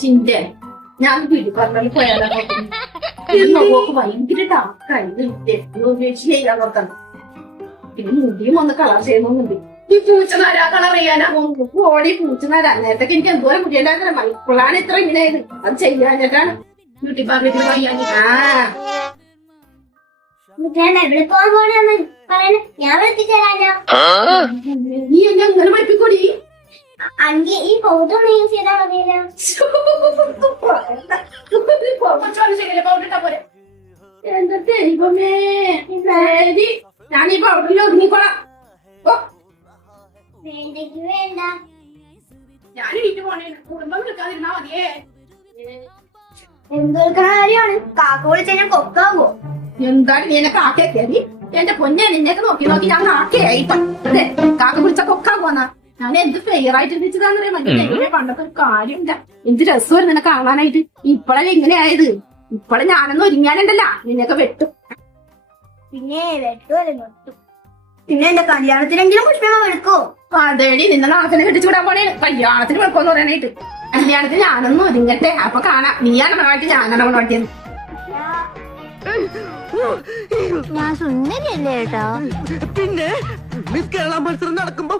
ചിന്റെ ഞാൻ വീട്ടിൽ പറഞ്ഞാൽ പോയാലോ ഭയങ്കര ടാക്കായി ഉപയോഗിച്ച് ചെയ്യാൻ നോക്കണം. പിന്നെ മുടിയും ഒന്ന് കളർ ചെയ്യുന്നുണ്ട്. ഈ പൂച്ചനാര കളർ ചെയ്യാനാ ഓടി പൂച്ചനാര. നേരത്തൊക്കെ എനിക്ക് എന്തോരം മുടിയുണ്ടായിരുന്നില്ല. മണിക്കൂറാണ് ഇത്ര ഇങ്ങനെയായത്. അത് ചെയ്യാഞ്ഞിട്ടാണ് ബ്യൂട്ടി പാർലറിൽ പോയാൽ. നീ എന്നെ അങ്ങനെ പഠിപ്പിക്കൂടി. ഈ പൗഡർ യൂസ് ചെയ്താൽ മതിയല്ലോ. എന്താ ദൈവമേ, ഞാനീ പൗഡറിൽ ഒതുങ്ങിക്കോളാം. വേണ്ടെങ്കിൽ വേണ്ട. ഞാൻ വീട്ടിൽ പോണേ. കുടുംബം വിളിക്കാതിരുന്നാ മതിയേ. എന്തൊരു കാര്യമാണ് കാക്ക വിളിച്ചാൽ കൊക്കാവോ? എന്താണ് നീ എന്നെ കാക്കയാക്കിയാതി? എന്റെ പൊന്നെ, നിന്നെയൊക്കെ നോക്കി നോക്കി ഞാൻ കാക്കയായിട്ടോ. അതെ, കാക്ക വിളിച്ച കൊക്കാൻ പോന്നാ. ഞാൻ എന്ത് ഫെയർ ആയിട്ട് ചിന്തിച്ചതാന്നറിയാം. മറ്റേ പണ്ടൊക്കെ ഒരു കാര്യമില്ല. എന്ത് രസമായിരുന്നു നിന്നെ കാണാനായിട്ട്. ഇപ്പഴല്ലേ ഇങ്ങനെ ആയത്. ഇപ്പഴും ഞാനൊന്നും ഒരുങ്ങാനുണ്ടല്ല, നിന്നെയൊക്കെ വെട്ടും. പിന്നെ വെട്ടുമല്ലോ വെട്ടും. പിന്നെ എന്റെ കല്യാണത്തിനെങ്കിലും പുഷ്പമ വെളുക്കോ? അതേടി, നിന്നെ നാളെ കെട്ടിച്ചു വിടാൻ പോണേ. കല്യാണത്തിന് വെളുക്കോന്ന് പറയാനായിട്ട്. കല്യാണത്തിന് ഞാനൊന്നും ഒരുങ്ങട്ടെ, അപ്പൊ കാണാം. നീയാണ് മണവാട്ടി, ഞാനാണ് മണവാട്ടിയത്. ഞാൻ സുന്ദരിയല്ലേ കേട്ടോ. പിന്നെ കേരള മത്സരം നടക്കുമ്പോ